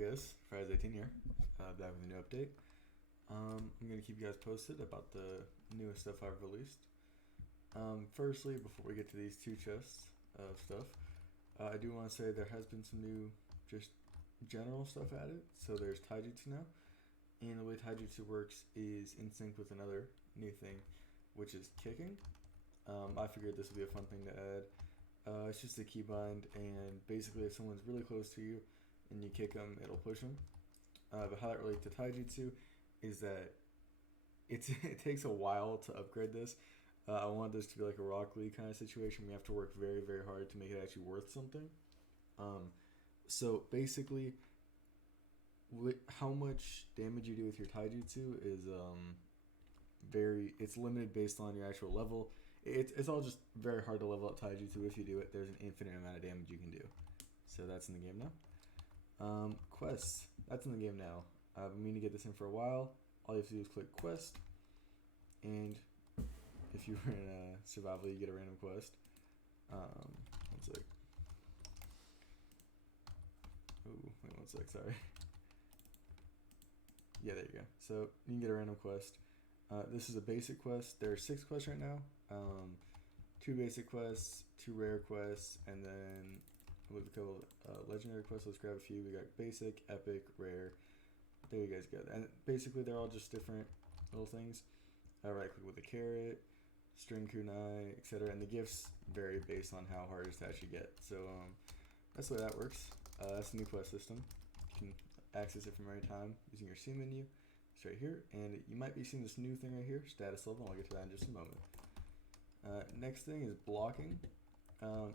guys, Fridays 18 here, back with a new update. I'm gonna keep you guys posted about the newest stuff I've released. Firstly, before we get to these two chests of stuff, I do want to say there has been some new, just general stuff added. So there's taijutsu now, and the way taijutsu works is in sync with another new thing, which is kicking. I figured this would be a fun thing to add. It's just a keybind, and basically, if someone's really close to you and you kick them, it'll push them. But how that relates to taijutsu is that it takes a while to upgrade this. I want this to be like a Rock League kind of situation. We have to work very, very hard to make it actually worth something. So basically, how much damage you do with your taijutsu is it's limited based on your actual level. It's all just very hard to level up taijutsu. If you do it, there's an infinite amount of damage you can do. So that's in the game now. Quests, that's in the game now. I've been meaning to get this in for a while. All you have to do is click quest, and if you were in a survival, you get a random quest. One sec. Ooh, wait one sec, sorry. Yeah, there you go. So you can get a random quest. This is a basic quest. There are 6 quests right now. 2 basic quests, 2 rare quests, and then with a couple legendary quests. Let's grab a few. We got basic, epic, rare. There you guys go. And basically, they're all just different little things. Right click with a carrot, string kunai, etc. And the gifts vary based on how hard it is to actually get. So that's the way that works. That's the new quest system. You can access it from any time using your scene menu. It's right here, and you might be seeing this new thing right here, status level. I'll get to that in just a moment. Next thing is blocking.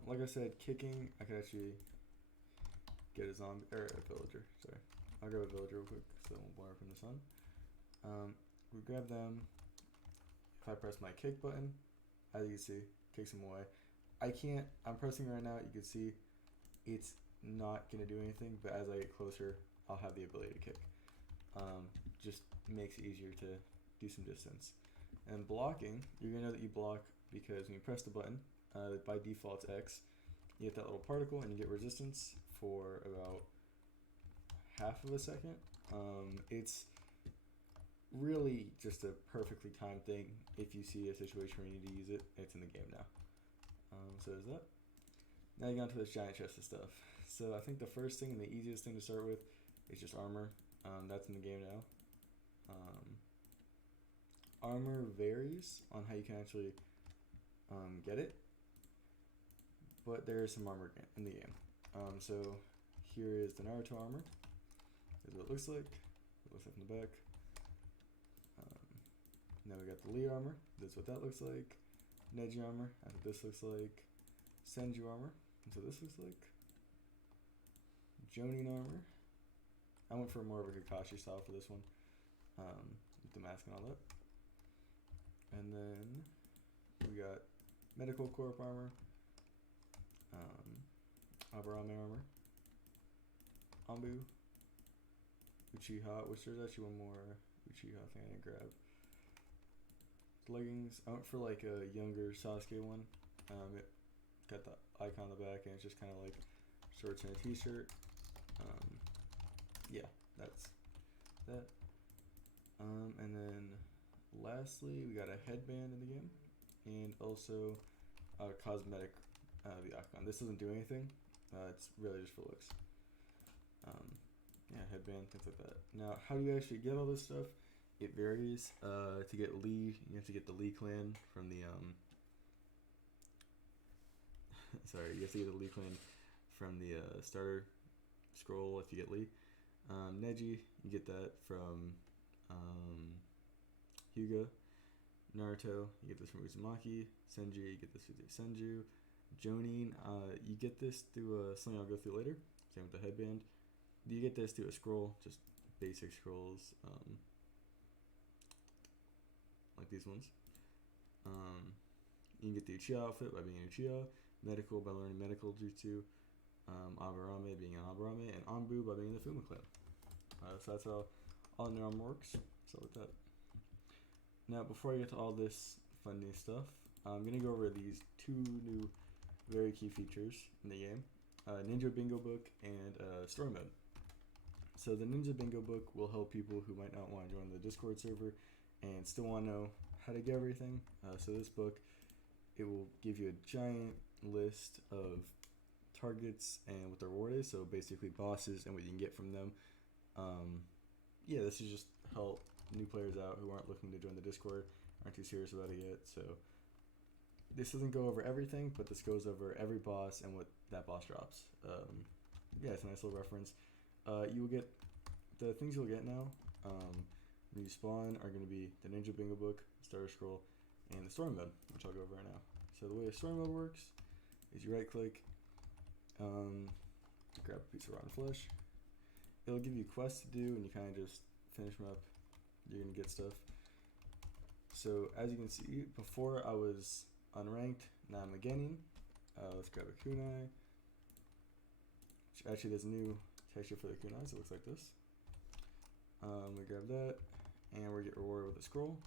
Like I said, kicking. I could actually get a zombie or a villager. Sorry, I'll grab a villager real quick so it won't blur from the sun. We grab them. If I press my kick button, as you can see, kicks them away. I'm pressing right now. You can see it's not gonna do anything, but as I get closer, I'll have the ability to kick. Just makes it easier to do some distance. And blocking, you're gonna know that you block because when you press the button, by default it's X, you get that little particle and you get resistance for about half of a second. It's really just a perfectly timed thing. If you see a situation where you need to use it, it's in the game now. So there's that. Now you get onto this giant chest of stuff. So I think the first thing and the easiest thing to start with is just armor. That's in the game now. Armor varies on how you can actually get it, but there is some armor in the game. So here is the Naruto armor. Here's what it looks like. It looks like in the back. Now we got the Lee armor. That's what that looks like. Neji armor. That's what this looks like. Senju armor. That's what this looks like. Jonin armor. I went for more of a Kakashi style for this one, with the mask and all that. And then we got Medical Corp armor, Aburame armor, Anbu, Uchiha, which there's actually one more Uchiha thing I didn't grab. Leggings, I went for like a younger Sasuke one. It got the icon on the back, and it's just kind of like shorts and a t-shirt. Yeah, that's that. And then lastly, we got a headband in the game, and also a cosmetic, the icon. This doesn't do anything. It's really just for looks. Yeah, headband, things like that. Now, how do you actually get all this stuff? It varies. To get Lee, you have to get the Lee clan from the sorry, you have to get the Lee clan from the starter scroll if you get Lee. Neji, you get that from Hyuga. Naruto, you get this from Uzumaki. Senju, you get this through Senju. Jonin, you get this through something I'll go through later. Same with the headband. You get this through a scroll, just basic scrolls, like these ones. You can get the Uchiha outfit by being an Uchiha. Medical by learning medical jutsu. Aburame being an Aburame, and Anbu by being the Fuma clan. So that's how all new armor works. So with that. Now before I get to all this fun new stuff, I'm going to go over these 2 new very key features in the game. Ninja Bingo Book and Story Mode. So the Ninja Bingo book will help people who might not want to join the Discord server and still want to know how to get everything. So this book, it will give you a giant list of targets and what the reward is. So basically bosses and what you can get from them. Yeah, this is just help new players out who aren't looking to join the Discord, aren't too serious about it yet. So this doesn't go over everything, but this goes over every boss and what that boss drops. Yeah, it's a nice little reference. You will get the things you'll get now when you spawn are going to be the Ninja Bingo book, starter scroll, and the story mode, which I'll go over right now. So the way a story mode works is you right click, grab a piece of rotten flesh. It'll give you quests to do, and you kind of just finish them up. You're going to get stuff. So as you can see, before I was unranked, now I'm a Genin. Let's grab a kunai. Actually, there's a new texture for the kunais. It looks like this. We grab that, and we get rewarded with a scroll.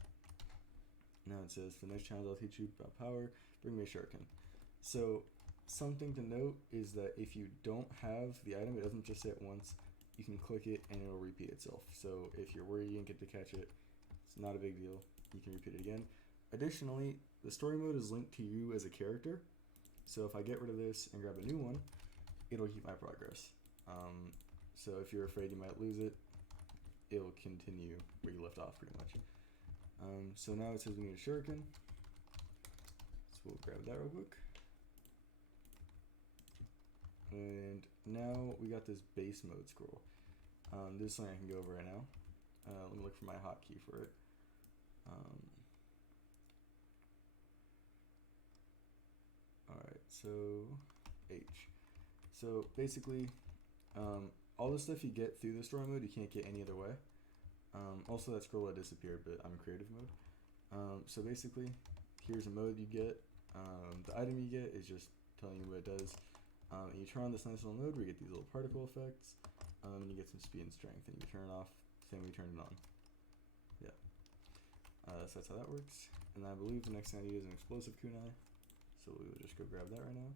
Now it says, for the next challenge I'll teach you about power, bring me a shuriken. So something to note is that if you don't have the item, it doesn't just say it once. You can click it and it'll repeat itself. So if you're worried you didn't get to catch it, it's not a big deal. You can repeat it again. Additionally, the story mode is linked to you as a character. So if I get rid of this and grab a new one, it'll keep my progress. So if you're afraid you might lose it, it'll continue where you left off pretty much. So now it says we need a shuriken. So we'll grab that real quick. And now we got this base mode scroll. This is something I can go over right now. Let me look for my hotkey for it. Alright, so H. So basically, all the stuff you get through the story mode, you can't get any other way. Also, that scroll had disappeared, but I'm in creative mode. So basically, here's a mode you get. The item you get is just telling you what it does. And you turn on this nice little mode where you get these little particle effects. And you get some speed and strength, and you turn it off same way you turn it on. Yeah. So that's how that works. And I believe the next thing I need is an explosive kunai. So we will just go grab that right now.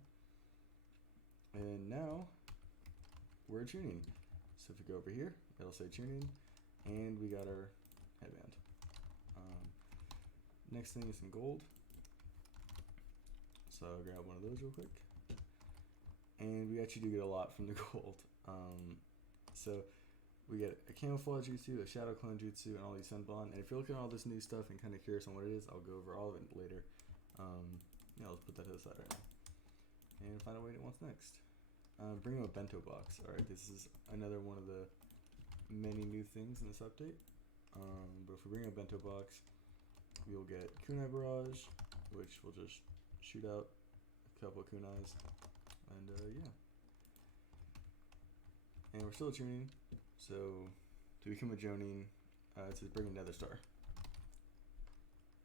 And now we're tuning. So if we go over here, it'll say tuning, and we got our headband. Next thing is some gold. So I'll grab one of those real quick. And we actually do get a lot from the gold. So we get a camouflage jutsu, a shadow clone jutsu, and all these sunbond. And if you're looking at all this new stuff and kind of curious on what it is, I'll go over all of it later. Yeah, let's put that to the side right now. And find out what it wants next. Bring him a bento box. Alright, this is another one of the many new things in this update. But if we bring a bento box, we'll get kunai barrage, which will just shoot out a couple of kunais. And yeah. And we're still tuning. So to become a Jonin, it says bring a nether star.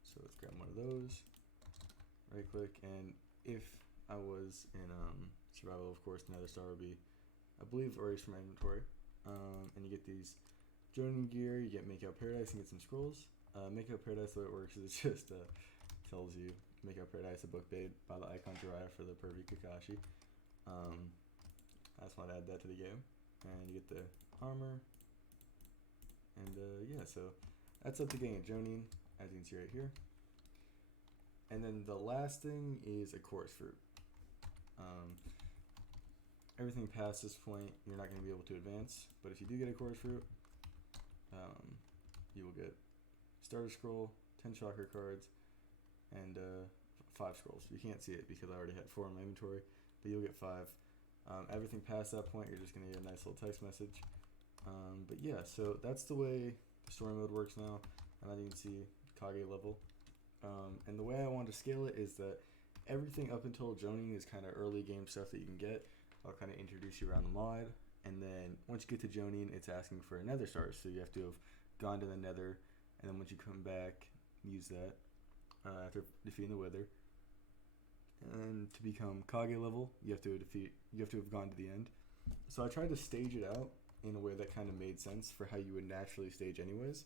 So let's grab one of those. Right click, and if I was in survival, of course, nether star would be, I believe, erased from my inventory. And you get these Jonin gear, you get Make Out Paradise and get some scrolls. Make Out Paradise, the way it works is it just tells you Make Out Paradise, a book made by the icon Jiraiya for the pervy Kakashi. I just want to add that to the game. And you get the armor. And yeah, so that's up to getting a Jonin, as you can see right here. And then the last thing is a chorus fruit. Everything past this point, you're not going to be able to advance. But if you do get a chorus fruit, you will get starter scroll, 10 chakra cards, and 5 scrolls. You can't see it because I already had 4 in my inventory, but you'll get 5. Everything past that point, you're just going to get a nice little text message. But yeah, so that's the way the story mode works now. And as you can see, Kage level. And the way I want to scale it is that everything up until Jonin is kind of early game stuff that you can get. I'll kind of introduce you around the mod. And then once you get to Jonin, it's asking for a nether star. So you have to have gone to the nether. And then once you come back, use that after defeating the wither. And to become Kage level, you have to have gone to the end. So I tried to stage it out in a way that kind of made sense for how you would naturally stage anyways.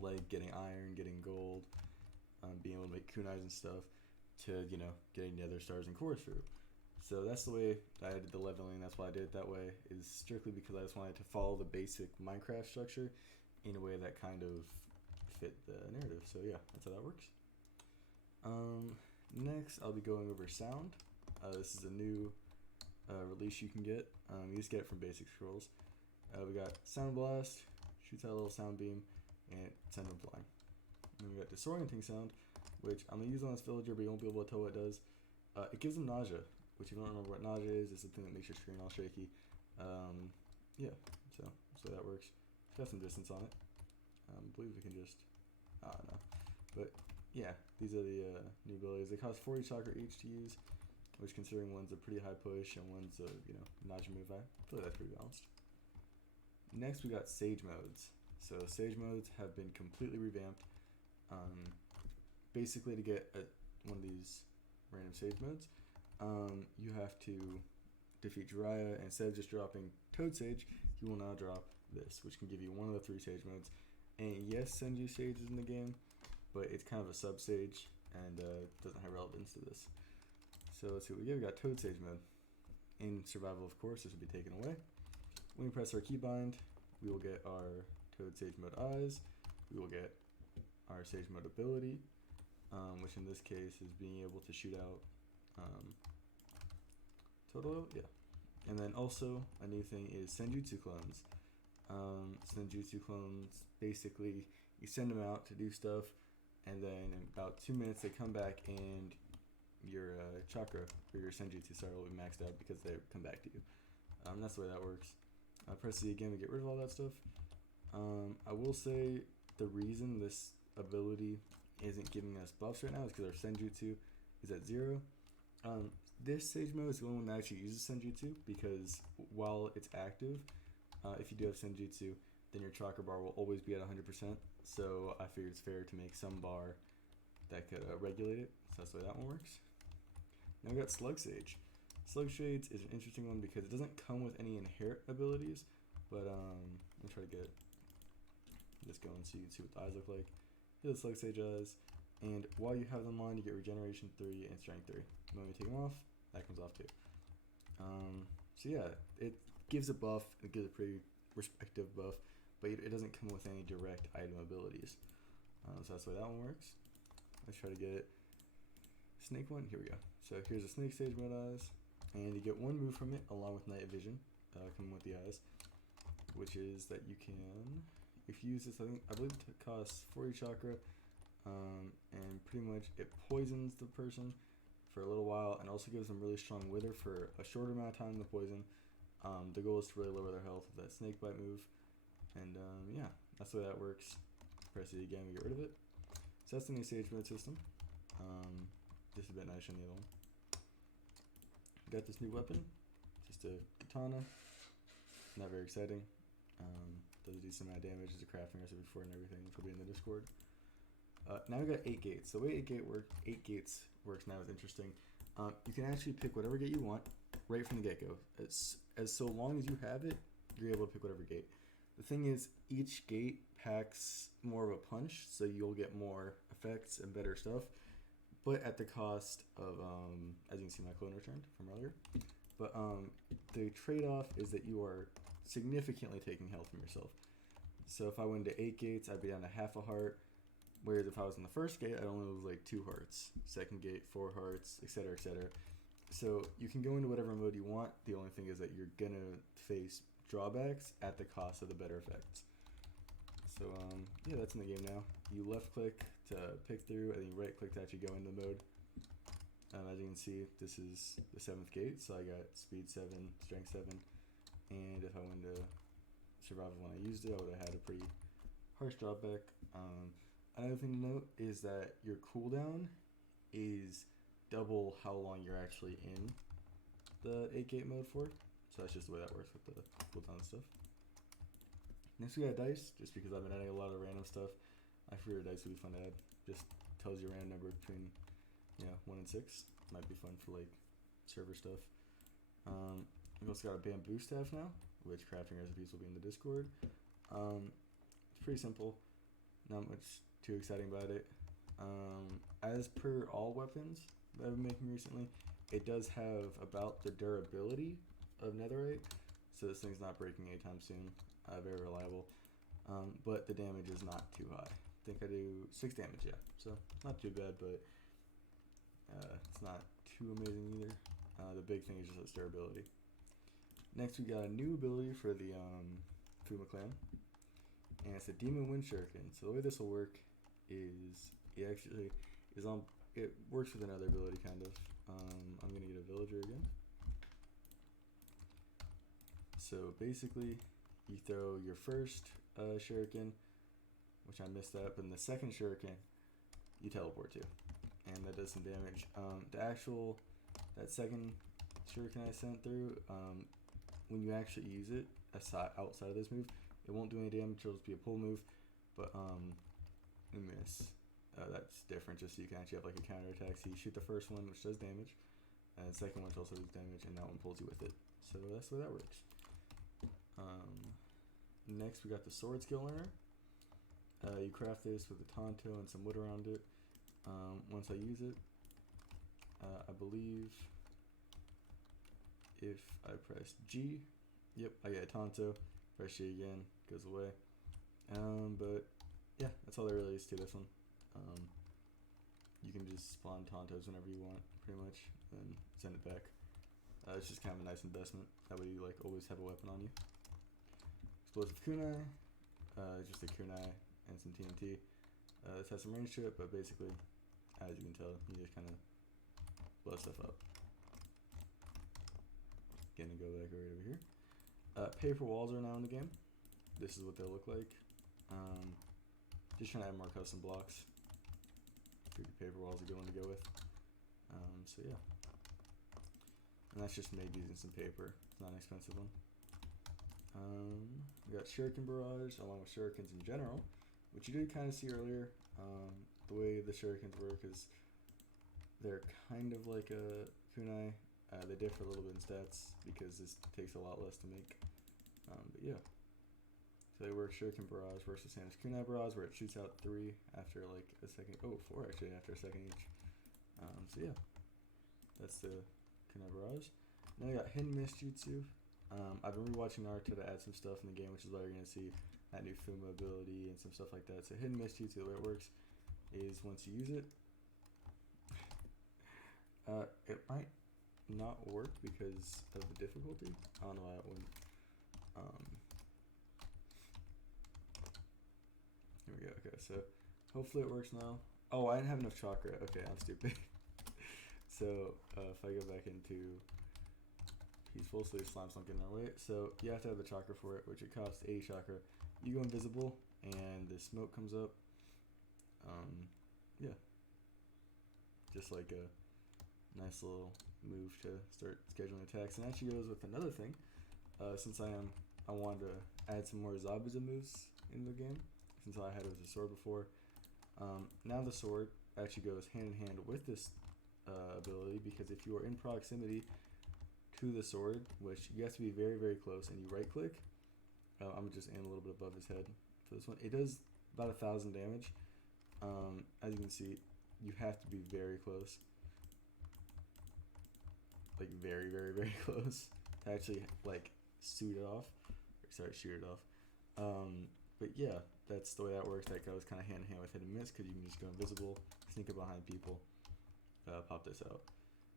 Like getting iron, getting gold, being able to make kunais and stuff, to, you know, getting nether stars and chorus fruit. So that's the way that I did the leveling. That's why I did it that way. Is strictly because I just wanted to follow the basic Minecraft structure in a way that kind of fit the narrative. So yeah, that's how that works. Next, I'll be going over sound. This is a new release you can get. You just get it from Basic Scrolls. We got Sound Blast, shoots out a little sound beam, and it sends them flying. And we got Disorienting Sound, which I'm going to use on this villager, but you won't be able to tell what it does. It gives them nausea, which if you don't remember what nausea is, it's the thing that makes your screen all shaky. Yeah, so that works. It's got some distance on it. I believe we can just, no. But yeah, these are the new abilities. They cost 40 chakra each to use, which considering one's a pretty high push and one's a, nausea move, I feel like that's pretty balanced. Next, we got Sage modes. So Sage modes have been completely revamped. Basically, to get one of these random Sage modes, you have to defeat Jiraiya. Instead of just dropping Toad Sage, you will now drop this, which can give you one of the 3 Sage modes. And yes, Senju Sage is in the game, but it's kind of a sub-stage and doesn't have relevance to this. So let's see what we get. We got Toad Sage mode. In survival, of course, this will be taken away. When we press our keybind, we will get our Toad Sage mode eyes. We will get our Sage mode ability, which in this case is being able to shoot out total, yeah. And then also a new thing is Senjutsu clones. Senjutsu clones, basically you send them out to do stuff, and then in about 2 minutes they come back and your chakra or your Senjutsu will be maxed out because they come back to you. That's the way that works. Press Z again to get rid of all that stuff. I will say the reason this ability isn't giving us buffs right now is because our Senjutsu is at 0. This Sage mode is the only one that actually uses Senjutsu because while it's active, if you do have Senjutsu, then your chakra bar will always be at 100%. So I figured it's fair to make some bar that could regulate it. So that's the way that one works. Now we got Slug Sage. Slug Shades is an interesting one because it doesn't come with any inherent abilities, but let me try to get this going so you can see what the eyes look like. Here are the Slug Sage eyes, and while you have them on, you get Regeneration 3 and Strength 3. And when we take them off, that comes off too. So yeah, it gives a buff, it gives a pretty respective buff, but it doesn't come with any direct item abilities. So that's the way that one works. Let's try to get it. Snake one, here we go. So here's a Snake Stage mode eyes, and you get one move from it along with Night Vision, coming with the eyes, which is that you can, if you use this, I believe it costs 40 chakra, and pretty much it poisons the person for a little while, and also gives them really strong wither for a shorter amount of time than the poison. The goal is to really lower their health with that snake bite move, and yeah, that's the way that works. Press it again, we get rid of it. So that's the new Sage mode system. Just a bit nicer than the other one. Got this new weapon, just a katana. Not very exciting. Does a decent amount of damage. There's a crafting recipe for it and everything, which will be in the Discord. Now we got 8 gates. The way 8 gates works now is interesting. You can actually pick whatever gate you want right from the get-go. As so long as you have it, you're able to pick whatever gate. The thing is, each gate packs more of a punch, so you'll get more effects and better stuff, but at the cost of, as you can see, my clone returned from earlier. But the trade-off is that you are significantly taking health from yourself. So if I went to 8 gates, I'd be down to half a heart, whereas if I was in the first gate, I'd only lose like 2 hearts. Second gate, 4 hearts, etc., etc. So you can go into whatever mode you want. The only thing is that you're gonna face drawbacks at the cost of the better effects. So yeah, that's in the game now. You left click to pick through, and then you right click to actually go into the mode. As you can see, this is the 7th gate, so I got speed 7, strength 7, and if I went to survival when I used it, I would have had a pretty harsh drawback. Another thing to note is that your cooldown is double how long you're actually in the 8 gate mode for. So that's just the way that works with the cooldown stuff. Next we got dice, just because I've been adding a lot of random stuff. I figured dice would be fun to add. Just tells you a random number between 1 and 6. Might be fun for like server stuff. We've also got a bamboo staff now, which crafting recipes will be in the Discord. It's pretty simple, not much too exciting about it. As per all weapons that I've been making recently, it does have about the durability of netherite, so this thing's not breaking anytime soon. Very reliable, but the damage is not too high. I think I do 6 damage, yeah, so not too bad, but it's not too amazing either. The big thing is just its durability. Next, we got a new ability for the Fuma clan, and it's a Demon Wind Shuriken. So the way this will work is it actually is on. It works with another ability, kind of. I'm gonna get a villager again. So basically, you throw your first shuriken, which I missed that, but in the second shuriken, you teleport to, and that does some damage. That second shuriken I sent through, when you actually use it outside of this move, it won't do any damage. It'll just be a pull move, but you miss. That's different, just so you can actually have like a counter attack. So you shoot the first one, which does damage, and the second one also does damage, and that one pulls you with it. So that's the way that works. Next, we got the sword skill learner. You craft this with a Tonto and some wood around it. Once I use it, I believe if I press G, yep, I get a Tonto. Press G again, goes away. But yeah, that's all there really is to this one. You can just spawn Tontos whenever you want, pretty much, and send it back. It's just kind of a nice investment. That way you like always have a weapon on you. Explosive kunai, just a kunai and some TNT. This has some range to it, but basically, as you can tell, you just kind of blow stuff up. Gonna go back right over here. Paper walls are now in the game. This is what they look like. Just trying to add more custom blocks. Paper walls are a good one to go with. So yeah. And that's just made using some paper. It's not an expensive one. We got Shuriken Barrage along with Shurikens in general, which you did kind of see earlier. The way the Shurikens work is they're kind of like a kunai. They differ a little bit in stats because this takes a lot less to make. But yeah. So they work Shuriken Barrage versus Santa's Kunai Barrage, where it shoots out 3 after like a second. Oh, 4 actually after a second each. So yeah, that's the Kunai Barrage. Then we got Hidden Mist Jutsu. I've been rewatching Naruto to add some stuff in the game, which is why you're gonna see that new Fuma ability and some stuff like that. So Hidden Mist Jutsu, the way it works is once you use it, it might not work because of the difficulty. I don't know why it wouldn't. Here we go. Okay, so hopefully it works now. Oh, I didn't have enough chakra. Okay, I'm stupid. So if I go back into peaceful, so these slimes don't get in our way. So you have to have the chakra for it, which it costs 80 chakra. You go invisible, and the smoke comes up. Yeah, just like a nice little move to start scheduling attacks. And actually goes with another thing. Since I wanted to add some more Zabuza moves in the game, since all I had it was a sword before. Now the sword actually goes hand in hand with this ability, because if you are in proximity to the sword, which you have to be very, very close, and you right click, I'm just aim a little bit above his head for this one. It does about 1,000 damage. As you can see, you have to be very close, like very, very, very close to actually like shoot it off. But yeah, that's the way that works. That goes kind of hand in hand with hit and miss, because you can just go invisible, sneak up behind people, pop this out.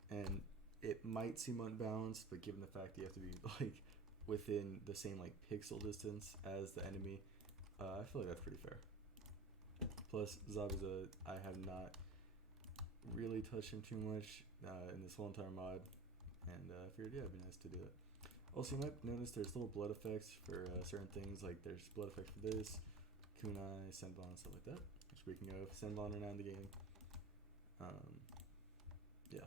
And it might seem unbalanced, but given the fact that you have to be like within the same like pixel distance as the enemy, I feel like that's pretty fair. Plus, Zabuza, I have not really touched him too much in this whole entire mod, and I figured, yeah, it'd be nice to do it. Also, you might notice there's little blood effects for certain things, like there's blood effect for this, kunai, senbon, stuff like that. Speaking of, senbon are now in the game. Yeah.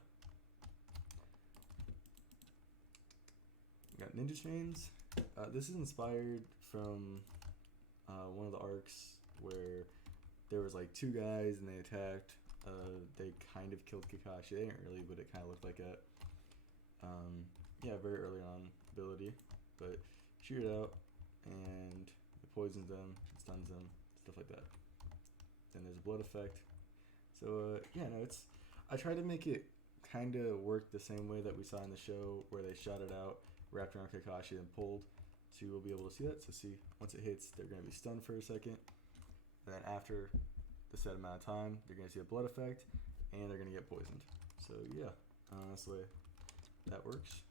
We got ninja chains. This is inspired from one of the arcs where there was like 2 guys and they attacked. They kind of killed Kakashi. They didn't really, but it kind of looked like that. Yeah, very early on ability, but shoot it out and it poisons them, it stuns them, stuff like that. Then there's a blood effect. So yeah, no, I tried to make it kind of worked the same way that we saw in the show, where they shot it out, wrapped around Kakashi, and pulled. So you will be able to see that. So see, once it hits, they're going to be stunned for a second. And then after the set amount of time, they're going to see a blood effect, and they're going to get poisoned. So yeah, that's the way that works.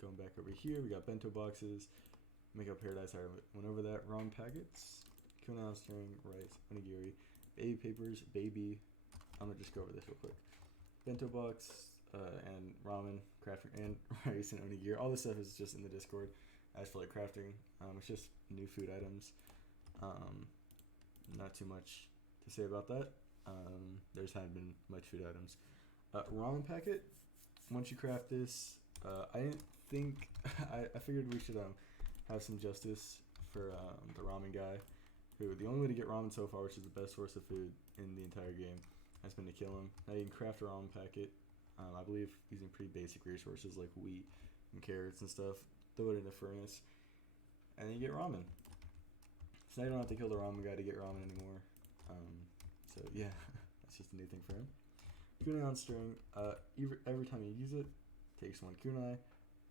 Going back over here, we got bento boxes, Makeup Paradise. I went over that. Ramen packets, kunai string, rice, onigiri, baby papers, baby. I'm gonna just go over this real quick. Bento box and ramen, crafting, and rice and onigiri. All this stuff is just in the Discord. As for like crafting, it's just new food items. Not too much to say about that. There's haven't been much food items. Ramen packet. Once you craft this, I didn't think I figured we should have some justice for the ramen guy, who the only way to get ramen so far, which is the best source of food in the entire game, has been to kill him. Now you can craft a ramen packet, I believe using pretty basic resources like wheat and carrots and stuff. Throw it in a furnace, and then you get ramen. So now you don't have to kill the ramen guy to get ramen anymore. So yeah, that's just a new thing for him. Kunai on string. Every time you use it, takes one kunai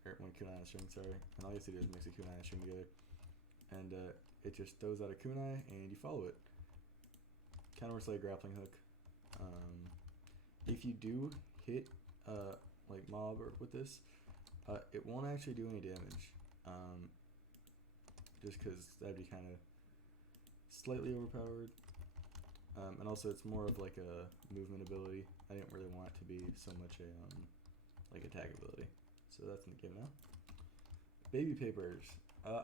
on string, sorry, and all you have to do is mix a kunai and string together, and it just throws out a kunai, and you follow it. Kind of works like a grappling hook. If you do hit like mob or with this, it won't actually do any damage, just because that'd be kind of slightly overpowered. And also it's more of like a movement ability. I didn't really want it to be so much a like attack ability. So that's in the game now. Baby papers.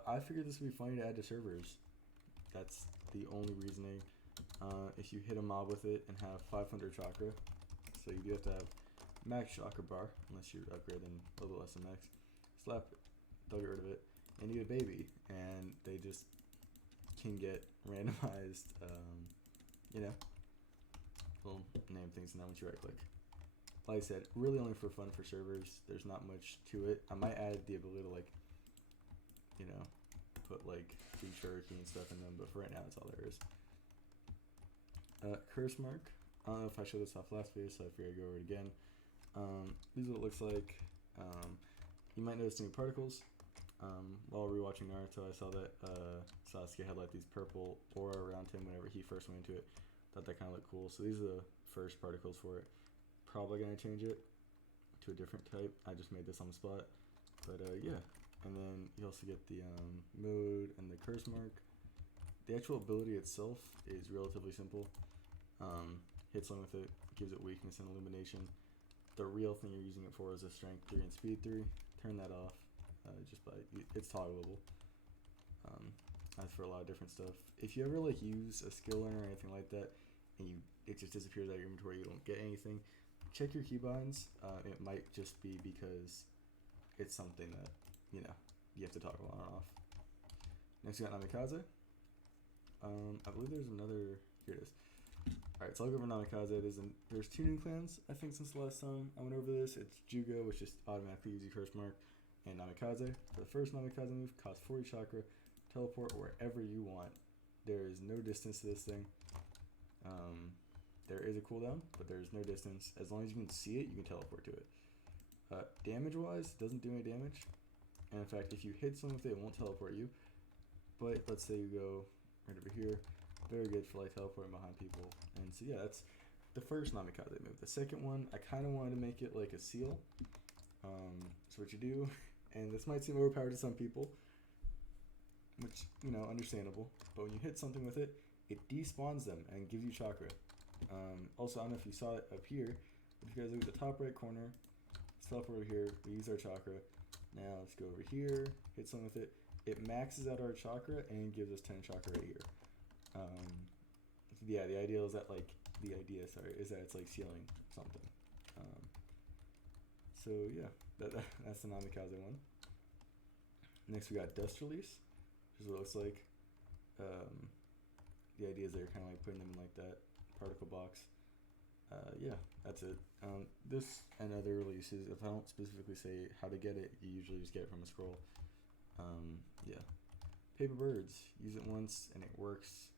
I figured this would be funny to add to servers. That's the only reasoning. If you hit a mob with it and have 500 chakra, so you do have to have max chakra bar, unless you upgrade in a little less than max. Slap it, they'll get rid of it, and you get a baby, and they just can get randomized, little name things, and then once you right click. Like I said, really only for fun for servers. There's not much to it. I might add the ability to like, put like free turkey and stuff in them, but for right now that's all there is. Curse mark. I don't know if I showed this off last video, so I figured I'd go over it again. This is what it looks like. You might notice new particles. While rewatching Naruto, I saw that Sasuke had like these purple aura around him whenever he first went into it. Thought that kind of looked cool. So these are the first particles for it. Probably gonna change it to a different type. I just made this on the spot, but yeah. And then you also get the mode and the curse mark. The actual ability itself is relatively simple. Hit something with it, gives it weakness and illumination. The real thing you're using it for is a strength 3 and speed 3. Turn that off. It's toggleable. That's for a lot of different stuff. If you ever like use a skill learner or anything like that, and it just disappears out of your inventory, you don't get anything, check your keybinds. It might just be because it's something that you have to toggle on and off. Next we got Namikaze. I believe there's another. Here it is. Alright, so I'll go over Namikaze. There's 2 new clans, I think, since the last time I went over this. It's Jugo, which just automatically uses curse mark, and Namikaze. For the first Namikaze move, costs 40 chakra, teleport wherever you want. There is no distance to this thing. There is a cooldown, but there's no distance. As long as you can see it, you can teleport to it. Damage-wise, it doesn't do any damage. And in fact, if you hit someone with it, it won't teleport you. But let's say you go right over here. Very good for like teleporting behind people. And so yeah, that's the first Namikaze move. The second one, I kind of wanted to make it like a seal. So what you do, and this might seem overpowered to some people, which, understandable. But when you hit something with it, it despawns them and gives you chakra. Also, I don't know if you saw it up here. If you guys look at the top right corner, let's teleport over here. We use our chakra. Now let's go over here, hit something with it. It maxes out our chakra and gives us 10 chakra right here. Yeah, the idea is that is that it's like sealing something. So yeah, that's the Namikaze one. Next we got Dust Release, which is what it looks like. The idea is that you're kind of like putting them in like that particle box. Yeah, that's it. This and other releases, if I don't specifically say how to get it, you usually just get it from a scroll. Yeah. Paper Birds, use it once and it works.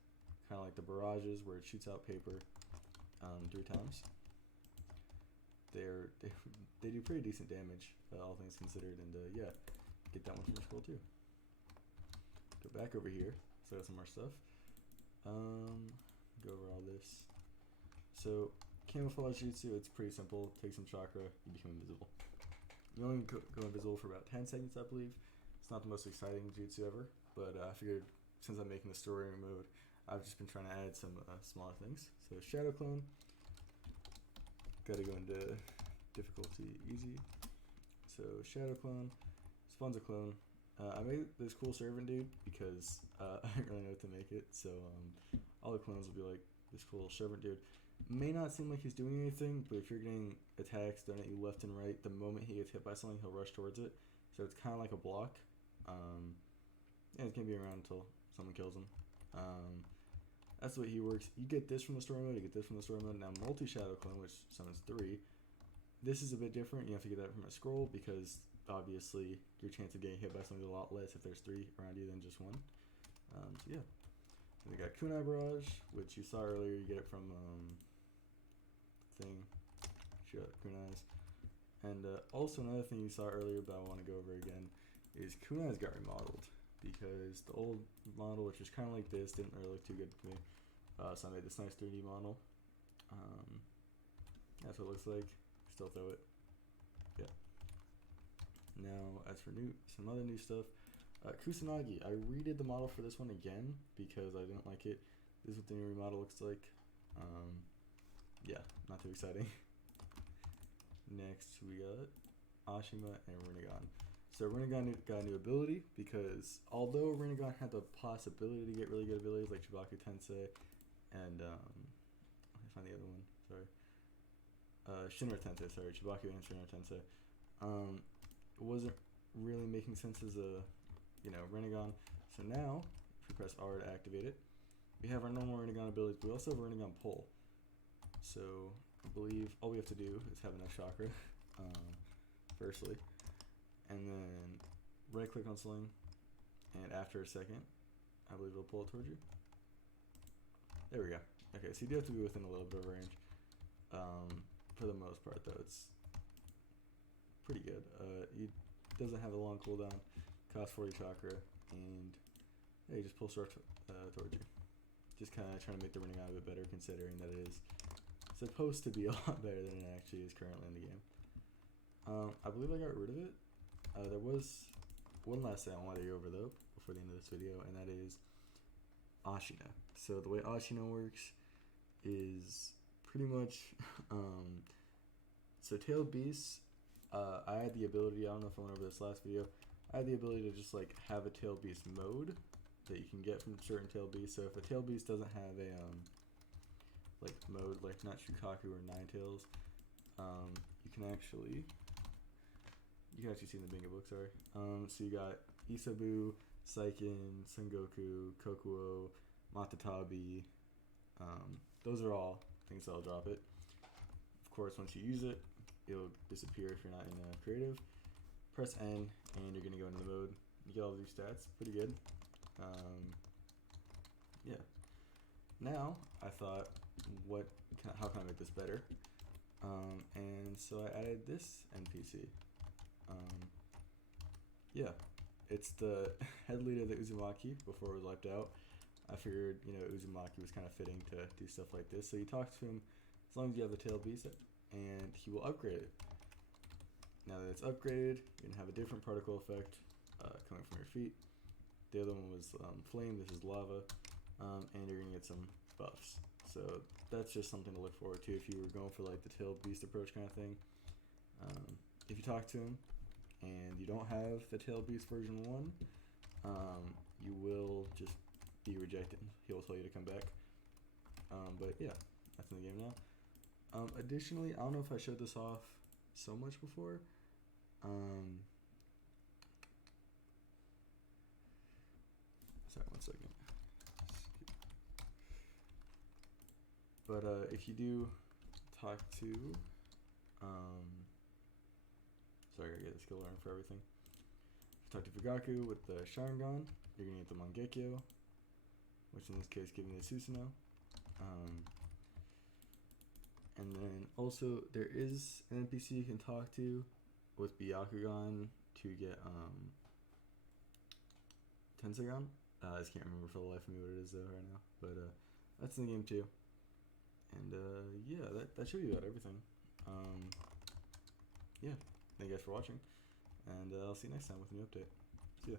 Kind of like the barrages where it shoots out paper 3 times. they do pretty decent damage, all things considered, and yeah, get that one from your scroll too. Go back over here, so I got some more stuff. Go over all this. So camouflage jutsu, it's pretty simple. Take some chakra, you become invisible. You only go invisible for about 10 seconds, I believe. It's not the most exciting jutsu ever, but I figured since I'm making the story mode, I've just been trying to add some smaller things. So shadow clone. Gotta go into difficulty easy. So shadow clone, spawns a clone. I made this cool servant dude because I didn't really know what to make it. So all the clones will be like this cool servant dude. May not seem like he's doing anything, but if you're getting attacks thrown at you left and right, the moment he gets hit by something, he'll rush towards it. So it's kind of like a block. Yeah, it's gonna be around until someone kills him. That's the way he works. You get this from the story mode, you get this from the story mode. Now multi-shadow clone, which summons 3. This is a bit different. You have to get that from a scroll because obviously your chance of getting hit by something is a lot less if there's 3 around you than just 1. So yeah. And we got Kunai Barrage, which you saw earlier. You get it from thing. Kunai's. And also another thing you saw earlier, but I want to go over again, is Kunai's got remodeled because the old model, which was kind of like this, didn't really look too good to me. So I made this nice 3D model. That's what it looks like. Still throw it. Yeah. Now, as for some other new stuff, Kusanagi. I redid the model for this one again because I didn't like it. This is what the new remodel looks like. Yeah, not too exciting. Next, we got Ashima and Rinnegan. So Rinnegan got a new ability because although Rinnegan had the possibility to get really good abilities like Chibaku Tensei and I find the other one, sorry. Shinra Tensei, sorry, Chibaku and Shinra Tensei. It wasn't really making sense as a, Rinnegan. So now, if we press R to activate it, we have our normal Rinnegan abilities, but we also have a Rinnegan pull. So I believe all we have to do is have enough chakra, firstly, and then right click on Sling, and after a second, I believe it'll pull it towards you. There we go. Okay, so you do have to be within a little bit of range. For the most part, though, it's pretty good. It doesn't have a long cooldown, costs 40 chakra, and yeah, you just pull towards you. Just kind of trying to make the Rinnegan a bit better, considering that it is supposed to be a lot better than it actually is currently in the game. I believe I got rid of it. There was one last thing I wanted to go over though before the end of this video, and that is Ashina. So the way Ashina works is pretty much so tailed beasts. I had the ability, I don't know if I went over this last video, I had the ability to just like have a tailed beast mode that you can get from certain tailed beasts. So if a tailed beast doesn't have a like mode like not Shukaku or Ninetales, you can actually see in the bingo book, sorry. So you got Isabu, Saiken, Sengoku, Kokuo, Matatabi. Those are all things that'll drop it. Of course, once you use it, it'll disappear if you're not in creative. Press N and you're gonna go into the mode. You get all these stats, pretty good. Yeah. Now I thought, how can I make this better? And so I added this NPC. Yeah, it's the head leader of the Uzumaki before it was wiped out. I figured, Uzumaki was kind of fitting to do stuff like this. So you talk to him as long as you have the tail beast, and he will upgrade it. Now that it's upgraded, you're gonna have a different particle effect coming from your feet. The other one was flame. This is lava, and you're gonna get some buffs. So that's just something to look forward to if you were going for like the tail beast approach kind of thing. If you talk to him and you don't have the tail beast version 1, you will just be rejected. He'll tell you to come back. But yeah, that's in the game now. Additionally, I don't know if I showed this off so much before. Sorry, 1 second. But if you do talk to, sorry, I gotta get the skill learned for everything. If you talk to Fugaku with the Sharingan, you're gonna get the Mangekyo, which in this case gives me the Susanoo. And then also there is an NPC you can talk to with Byakugan to get Tensagon. I just can't remember for the life of me what it is though right now. But that's in the game too. And yeah, that should be about everything. Yeah, thank you guys for watching, and I'll see you next time with a new update. See ya.